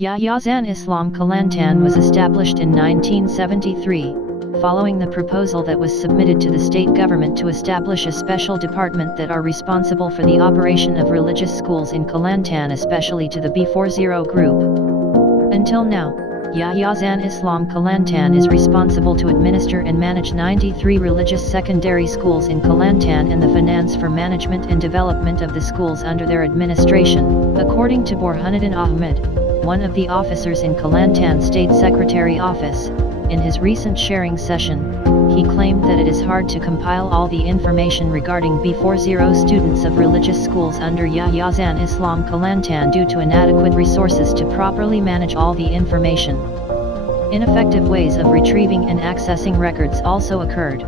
Yayasan Islam Kelantan was established in 1973, following the proposal that was submitted to the state government to establish a special department that are responsible for the operation of religious schools in Kelantan, especially to the B40 group. Until now, Yayasan Islam Kelantan is responsible to administer and manage 93 religious secondary schools in Kelantan and the finance for management and development of the schools under their administration, according to Burhanuddin Ahmed, one of the officers in Kelantan State Secretary Office. In his recent sharing session, he claimed that it is hard to compile all the information regarding B40 students of religious schools under Yayasan Islam Kelantan due to inadequate resources to properly manage all the information. Ineffective ways of retrieving and accessing records also occurred.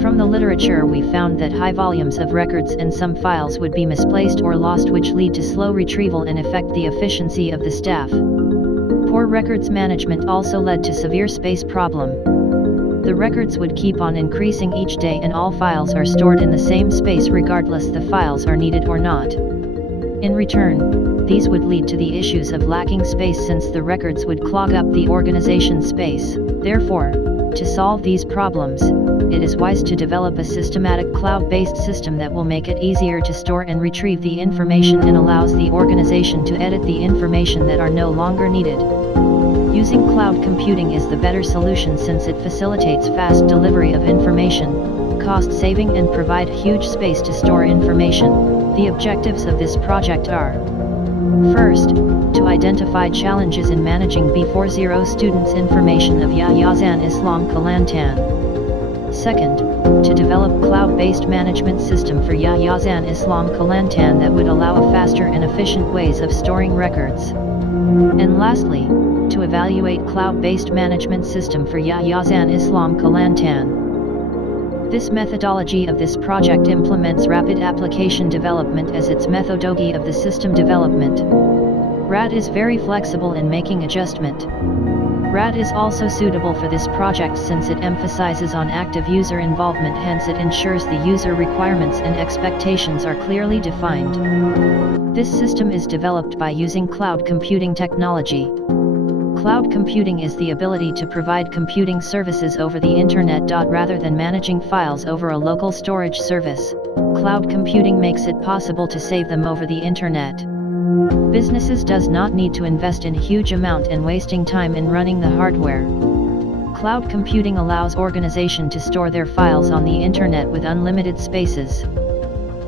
From the literature we found that high volumes of records and some files would be misplaced or lost, which lead to slow retrieval and affect the efficiency of the staff. Poor records management also led to severe space problem. The records would keep on increasing each day and all files are stored in the same space regardless the files are needed or not. In return, these would lead to the issues of lacking space since the records would clog up the organization space. Therefore, to solve these problems, it is wise to develop a systematic cloud-based system that will make it easier to store and retrieve the information and allows the organization to edit the information that are no longer needed. Using cloud computing is the better solution since it facilitates fast delivery of information, cost saving and provide huge space to store information. The objectives of this project are: first, to identify challenges in managing B40 students' information of Yayasan Islam Kelantan. Second, to develop cloud-based management system for Yayasan Islam Kelantan that would allow a faster and efficient ways of storing records. And lastly, to evaluate cloud-based management system for Yayasan Islam Kelantan. This methodology of this project implements rapid application development as its methodology of the system development. RAD is very flexible in making adjustment. RAD is also suitable for this project since it emphasizes on active user involvement, hence it ensures the user requirements and expectations are clearly defined. This system is developed by using cloud computing technology. Cloud computing is the ability to provide computing services over the internet. Rather than managing files over a local storage service, cloud computing makes it possible to save them over the internet. Businesses does not need to invest in huge amount and wasting time in running the hardware. Cloud computing allows organization to store their files on the internet with unlimited spaces.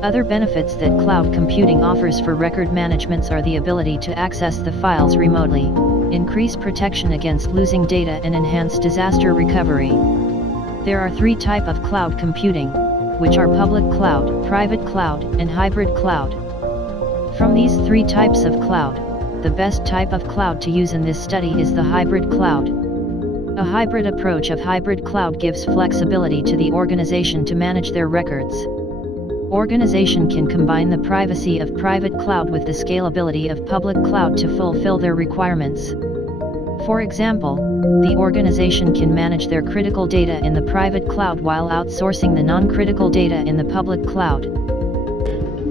Other benefits that cloud computing offers for record managements are the ability to access the files remotely, increase protection against losing data and enhance disaster recovery. There are three types of cloud computing, which are public cloud, private cloud, and hybrid cloud. From these three types of cloud, the best type of cloud to use in this study is the hybrid cloud. A hybrid approach of hybrid cloud gives flexibility to the organization to manage their records. Organization can combine the privacy of private cloud with the scalability of public cloud to fulfill their requirements. For example, the organization can manage their critical data in the private cloud while outsourcing the non-critical data in the public cloud.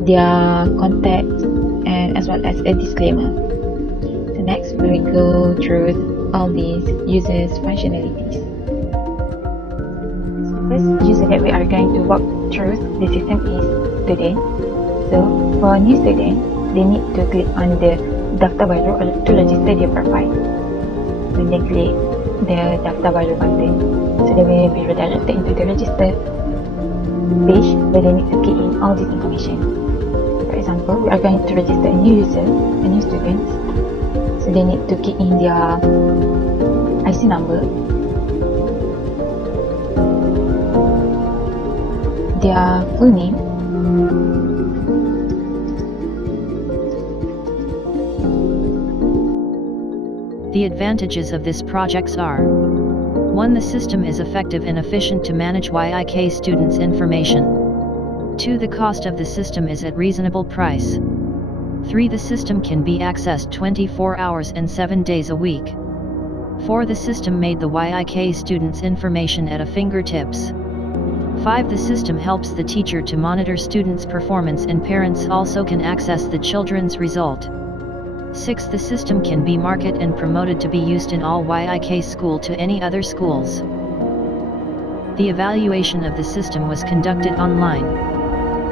Their context and as well as a disclaimer. So next we will go through all these users functionalities. So first user that we are going to walk through the system is student. So for new student, they need to click on the Daftar Baru to register their profile. When they click the Daftar Baru button, so they will be redirected into the register page where they need to key in all this information. For example, we are going to register a new user, a new student, so they need to key in their IC number, their full name, The advantages of this projects are: 1. The system is effective and efficient to manage YIK students' information. 2. The cost of the system is at reasonable price. 3. The system can be accessed 24 hours and 7 days a week. 4. The system made the YIK students' information at a fingertips. 5. The system helps the teacher to monitor students' performance and parents also can access the children's result. 6. The system can be marketed and promoted to be used in all Yik school to any other schools. The evaluation of the system was conducted online.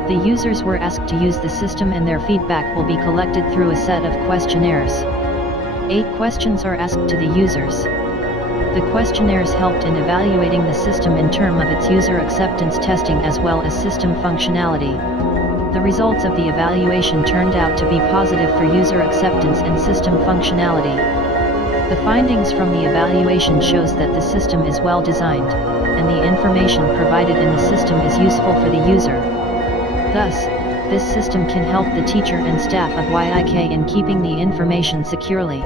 The users were asked to use the system and their feedback will be collected through a set of questionnaires. 8 questions are asked to the users. The questionnaires helped in evaluating the system in terms of its user acceptance testing as well as system functionality. The results of the evaluation turned out to be positive for user acceptance and system functionality. The findings from the evaluation shows that the system is well designed, and the information provided in the system is useful for the user. Thus, this system can help the teacher and staff of Yik in keeping the information securely.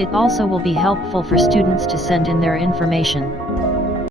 It also will be helpful for students to send in their information.